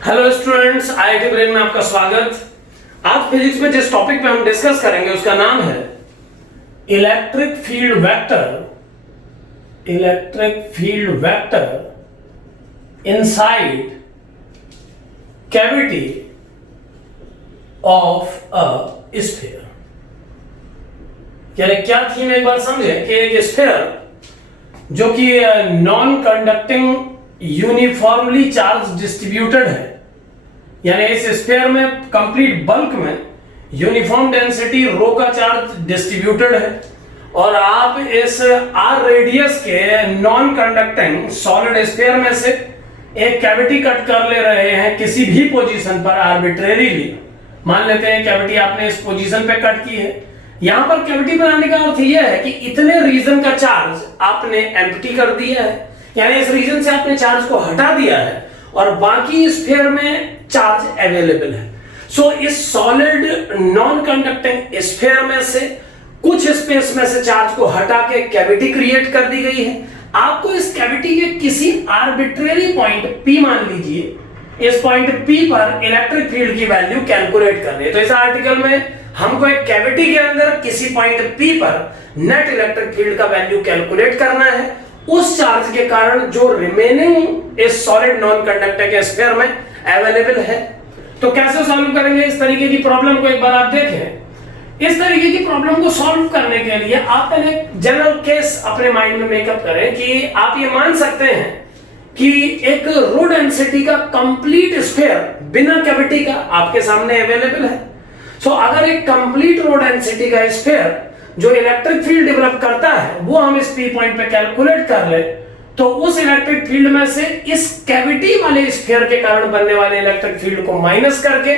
Hello students, IIT brain में आपका स्वागत। आज फिजिक्स में जिस टॉपिक पे हम डिस्कस करेंगे उसका नाम है electric field vector. Electric field vector inside cavity of a sphere. यानी क्या थीम एक बार समझे कि एक स्फीयर जो कि non conducting uniformly charge distributed है, यानी इस स्फीयर में कंप्लीट बल्क में यूनिफॉर्म डेंसिटी रो का चार्ज डिस्ट्रीब्यूटेड है और आप इस आर रेडियस के नॉन कंडक्टिंग सॉलिड स्फीयर में से एक कैविटी कट कर ले रहे हैं किसी भी पोजीशन पर आर्बिट्रेरीली। मान लेते हैं कैविटी आपने इस पोजीशन पे कट की है। यहां पर कैविटी बनाने का अर्थ यह है कि इतने रीजन का चार्ज आपने एम्प्टी कर दिया है, यानी इस रीजन से आपने चार्ज को हटा दिया है और बाकी स्फीयर में चार्ज अवेलेबल है। सो इस सॉलिड नॉन कंडक्टिंग स्फीयर में से कुछ स्पेस में से चार्ज को हटा के कैविटी क्रिएट कर दी गई है। आपको इस कैविटी के किसी आर्बिट्रेरी पॉइंट P मान लीजिए, इस पॉइंट P पर इलेक्ट्रिक फील्ड की वैल्यू कैलकुलेट करनी है। तो इस आर्टिकल में हमको एक कैविटी के अंदर किसी पॉइंट P पर नेट इलेक्ट्रिक फील्ड का वैल्यू कैलकुलेट करना है उस चार्ज के कारण जो रिमेनिंग इस सॉलिड नॉन कंडक्टिंग स्फीयर में अवेलेबल है। तो कैसे सॉल्व करेंगे इस तरीके की प्रॉब्लम को, एक बार आप देखें। इस तरीके की प्रॉब्लम को सॉल्व करने के लिए आप पहले एक जनरल केस अपने माइंड में मेकअप करें कि आप ये मान सकते हैं कि एक रो डेंसिटी का कंप्लीट स्फीयर बिना कैविटी का आपके सामने अवेलेबल है। सो अगर एक कंप्लीट रो डेंसिटी का स्फीयर जो इलेक्ट्रिक फील्ड डेवलप करता है वो हम इस P पॉइंट पे कैलकुलेट कर ले, तो उस इलेक्ट्रिक फील्ड में से इस कैविटी वाले स्फीयर के कारण बनने वाले इलेक्ट्रिक फील्ड को माइनस करके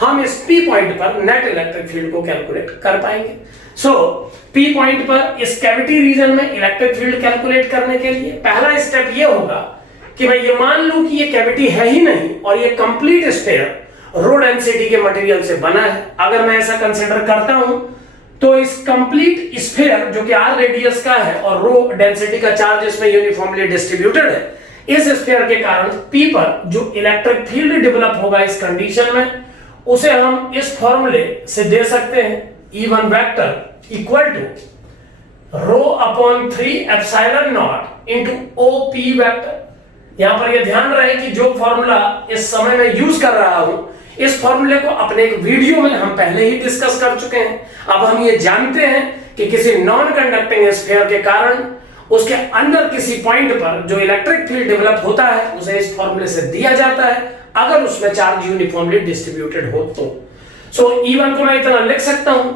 हम इस P पॉइंट पर नेट इलेक्ट्रिक फील्ड को कैलकुलेट कर पाएंगे। सो P पॉइंट पर इस कैविटी रीजन में इलेक्ट्रिक फील्ड कैलकुलेट करने के लिए पहला स्टेप ये होगा कि मैं ये मान लूं कि ये कैविटी है ही नहीं और ये कंप्लीट स्फीयर रो डेंसिटी के मटेरियल से बना है। अगर मैं ऐसा कंसीडर करता हूं तो इस कंप्लीट स्फीयर जो कि आर रेडियस का है और रो डेंसिटी का चार्ज इसमें यूनिफॉर्मली डिस्ट्रीब्यूटेड है, इस स्फीयर के कारण P पर जो इलेक्ट्रिक फील्ड डेवलप होगा इस कंडीशन में उसे हम इस फॉर्मूले से दे सकते हैं E1 vector equal to rho upon 3 epsilon not into OP vector. यहां पर यह ध्यान रहे कि जो फॉर्मूला इस समय मैं यूज कर रहा हूं इस फॉर्मूले को अपने एक वीडियो में हम पहले ही डिस्कस कर चुके हैं। अब हम ये जानते हैं कि किसी नॉन कंडक्टिंग स्फीयर के कारण उसके अंदर किसी पॉइंट पर जो इलेक्ट्रिक फील्ड डेवलप होता है उसे इस फॉर्मूले से दिया जाता है अगर उसमें चार्ज यूनिफॉर्मली डिस्ट्रीब्यूटेड हो तो। सो E1 को मैं इतना लिख सकता हूं,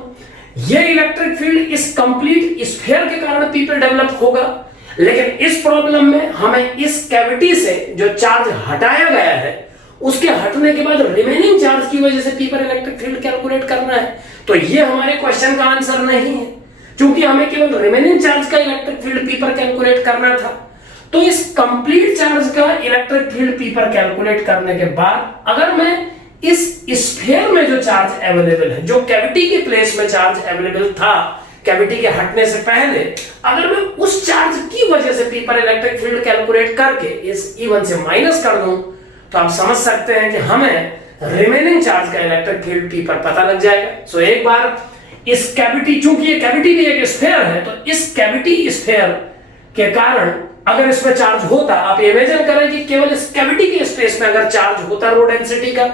यह इलेक्ट्रिक फील्ड इस कंप्लीट स्फीयर के कारण P पर डेवलप होगा, लेकिन इस प्रॉब्लम में हमें इस कैविटी से जो चार्ज हटाया गया है उसके हटने के बाद रिमेनिंग चार्ज की वजह से P पर इलेक्ट्रिक फील्ड कैलकुलेट करना है। तो ये हमारे क्वेश्चन का आंसर नहीं है, क्योंकि हमें केवल रिमेनिंग चार्ज का इलेक्ट्रिक फील्ड P पर कैलकुलेट करना था। तो इस कंप्लीट चार्ज का इलेक्ट्रिक फील्ड P पर कैलकुलेट करने के बाद अगर मैं इस स्फीयर में जो चार्ज अवेलेबल है, जो कैविटी के प्लेस में चार्ज अवेलेबल था कैविटी के हटने से पहले, अगर मैं उस चार्ज की वजह से P पर इलेक्ट्रिक फील्ड कैलकुलेट करके इस E1 से माइनस कर दूं तो आप समझ सकते हैं कि हमें रिमेनिंग चार्ज का इलेक्ट्रिक फील्ड P पर पता लग जाएगा। सो एक बार इस कैविटी, चूंकि ये कैविटी भी एक स्फीयर है, तो इस कैविटी स्फीयर के कारण अगर इसमें चार्ज होता, आप इमेजिन करें कि केवल इस कैविटी के स्पेस में अगर चार्ज होता रो डेंसिटी का,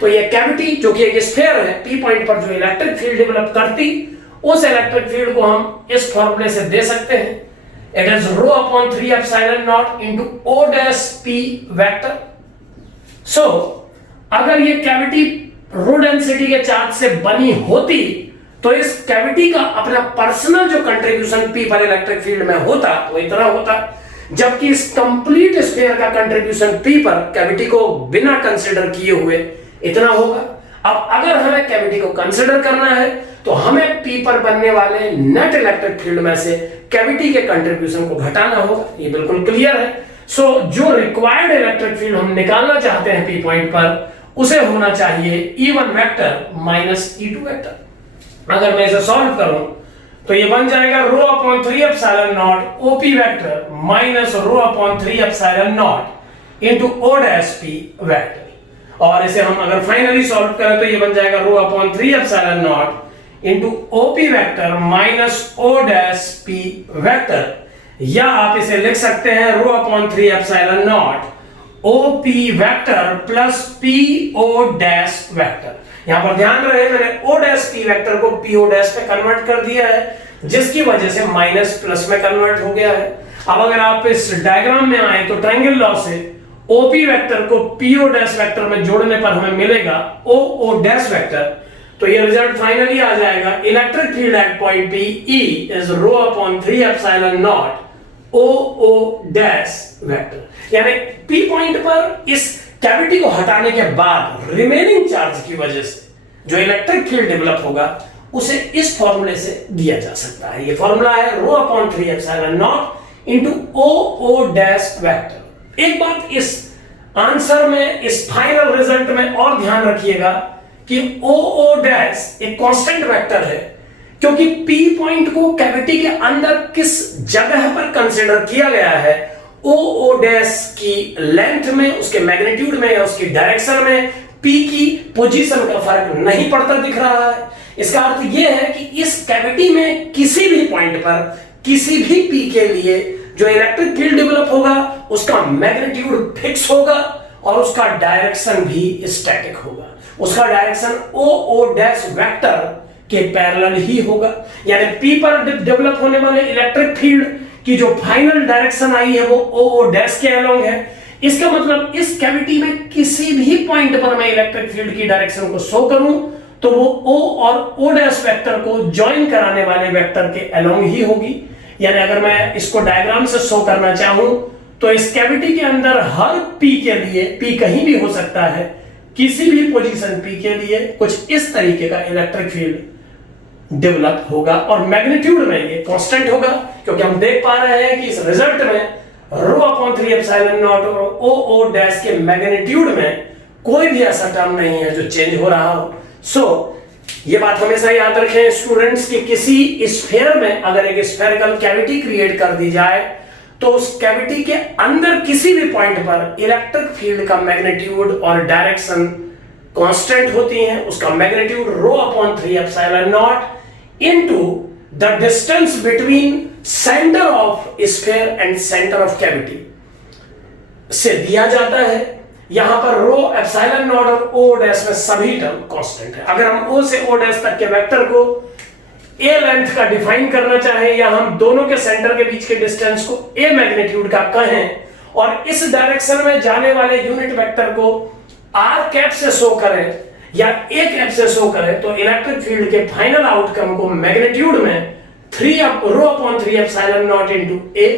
तो ये कैविटी जो कि एक स्फीयर है P पॉइंट पर जो इलेक्ट्रिक फील्ड डेवलप करती उस इलेक्ट्रिक फील्ड को हम इस फॉर्मूले से दे सकते हैं। It is rho upon 3 epsilon not into O dash P vector. So अगर ये कैविटी रो डेंसिटी के चार्ज से बनी होती तो इस कैविटी का अपना पर्सनल जो कंट्रीब्यूशन P पर इलेक्ट्रिक फील्ड में होता वो इतना होता, जबकि इस कंप्लीट स्फीयर का कंट्रीब्यूशन P पर कैविटी को बिना कंसीडर किए हुए इतना होगा। अब अगर हमें कैविटी को कंसीडर करना है तो हमें P पर बनने वाले नेट इलेक्ट्रिक फील्ड में से कैविटी के कंट्रीब्यूशन को घटाना होगा। ये बिल्कुल क्लियर है। सो जो रिक्वायर्ड इलेक्ट्रिक फील्ड हम निकालना चाहते हैं P पॉइंट पर उसे होना चाहिए E1 vector minus E2 vector. अगर मैं इसे सॉल्व करूं तो ये बन जाएगा rho upon 3 epsilon not OP vector minus rho upon 3 epsilon not into O dash P vector. और इसे हम अगर फाइनली सॉल्व करें तो ये बन जाएगा rho upon 3 epsilon naught into OP vector minus O dash P vector, या आप इसे लिख सकते हैं rho upon 3 epsilon naught OP vector plus P O dash vector. यहां पर ध्यान रहे मैंने ओ डैश पी वेक्टर को पी ओ डैश पे कन्वर्ट कर दिया है, जिसकी वजह से माइनस प्लस में कन्वर्ट हो गया है। अब अगर आप इस डायग्राम में आए तो ट्रायंगल लॉ से ओपी वेक्टर को पीओ डैश वेक्टर में जोड़ने पर हमें मिलेगा ओ ओ डैश वेक्टर, तो ये रिजल्ट फाइनली आ जाएगा electric field at point P E is rho upon 3 epsilon naught O O dash vector. यानी पी पॉइंट पर इस कैविटी को हटाने के बाद रिमेनिंग चार्ज की वजह से जो इलेक्ट्रिक फील्ड डेवलप होगा उसे इस फॉर्मूले से दिया जा सकता है। ये फॉर्मूला है rho upon 3 epsilon not into O O dash vector. एक बात इस आंसर में, इस फाइनल रिजल्ट में और ध्यान रखिएगा कि ओ ओ डैश एक कांस्टेंट वेक्टर है, क्योंकि पी पॉइंट को कैविटी के अंदर किस जगह पर कंसीडर किया गया है, ओ ओ डैश की लेंथ में, उसके मैग्नीट्यूड में या उसकी डायरेक्शन में पी की पोजीशन का फर्क नहीं पड़ता दिख रहा है। इसका अर्थ यह है कि इस कैविटी में किसी भी पॉइंट पर किसी भी पी के लिए जो इलेक्ट्रिक फील्ड डेवलप होगा उसका मैग्नीट्यूड फिक्स होगा और उसका डायरेक्शन भी स्टैटिक होगा। उसका डायरेक्शन ओ ओ डैश वेक्टर के पैरेलल ही होगा। यानी पी पर डेवलप होने वाले इलेक्ट्रिक फील्ड की जो फाइनल डायरेक्शन आई है वो ओ ओ डैश के अलोंग है। इसका मतलब इस कैविटी में किसी भी पॉइंट पर मैं इलेक्ट्रिक फील्ड की डायरेक्शन को शो करूं तो वो ओ और ओ डैश वेक्टर को ज्वाइन कराने वाले वेक्टर के अलोंग ही होगी। यानी अगर मैं इसको डायग्राम से शो करना चाहूं तो इस कैविटी के अंदर हर पी के लिए, पी कहीं भी हो सकता है, किसी भी पोजीशन पी के लिए कुछ इस तरीके का इलेक्ट्रिक फील्ड डेवलप होगा और मैग्नीट्यूड में ये कांस्टेंट होगा, क्योंकि हम देख पा रहे हैं कि इस रिजल्ट में रो अपॉन 3 एप्सिलॉन नॉट और ओ ओ डैश के मैग्नीट्यूड में कोई भी ऐसा टर्म नहीं है जो चेंज हो रहा हो। सो ये बात हमेशा याद रखें स्टूडेंट्स कि किसी स्फीयर में अगर एक स्फेरिकल कैविटी क्रिएट कर दी जाए तो उस कैविटी के अंदर किसी भी पॉइंट पर इलेक्ट्रिक फील्ड का मैग्नीट्यूड और डायरेक्शन कांस्टेंट होती हैं। उसका magnitude row upon 3 epsilon not into the distance between centre of sphere and centre of cavity से दिया जाता है। यहां पर रो एप्सिलॉन नॉट और ओ डैश में सभी टर्म कांस्टेंट है। अगर हम ओ से ओ डैश तक के वेक्टर को ए लेंथ का डिफाइन करना चाहें या हम दोनों के सेंटर के बीच के डिस्टेंस को ए मैग्नीट्यूड का कहें और इस डायरेक्शन में जाने वाले यूनिट वेक्टर को आर कैप से शो करें या ए कैप से शो करें तो इलेक्ट्रिक फील्ड के फाइनल आउटकम को मैग्नीट्यूड में rho upon 3 epsilon not into A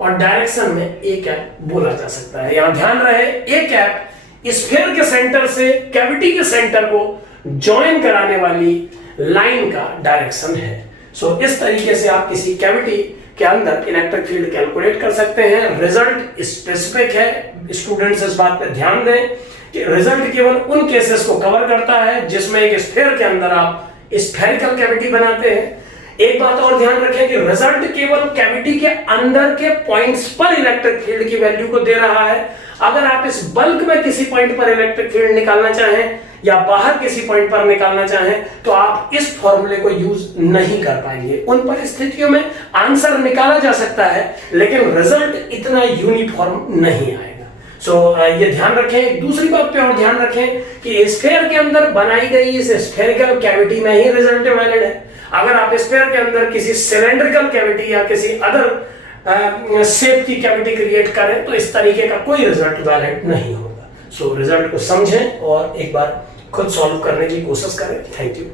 और डायरेक्शन में ए कैप बोला जा सकता है। यहां ध्यान रहे ए कैप स्फीयर के सेंटर से कैविटी के सेंटर को ज्वाइन कराने वाली लाइन का डायरेक्शन है। सो इस तरीके से आप किसी कैविटी के अंदर इलेक्ट्रिक फील्ड कैलकुलेट कर सकते हैं। रिजल्ट स्पेसिफिक है, स्टूडेंट्स इस बात पर ध्यान दें कि रिजल्ट केवल उन केसेस को कवर करता है जिसमें एक स्फीयर के अंदर आप स्फेरिकल कैविटी बनाते हैं। एक बात और ध्यान रखें कि रिजल्ट केवल कैविटी के अंदर के पॉइंट्स पर इलेक्ट्रिक फील्ड की वैल्यू को दे रहा है। अगर आप इस बल्क में किसी पॉइंट पर इलेक्ट्रिक फील्ड निकालना चाहें या बाहर किसी पॉइंट पर निकालना चाहें तो आप इस फॉर्मूले को यूज नहीं कर पाएंगे। उन परिस्थितियों में आंसर निकाला जा सकता है लेकिन रिजल्ट इतना यूनिफॉर्म नहीं आएगा। ये ध्यान रखें। दूसरी बात पे और ध्यान रखें कि स्फीयर के अंदर बनाई गई इस स्फेरिकल कैविटी में ही रिजल्ट वैलिड है। अगर आप स्फीयर के अंदर किसी सिलेंड्रिकल कैविटी या किसी अदर शेप की कैविटी क्रिएट करें तो इस तरीके का कोई रिजल्ट वैलिड नहीं होगा। रिजल्ट को समझें और एक बार खुद सॉल्व करने की कोशिश करें। Thank you.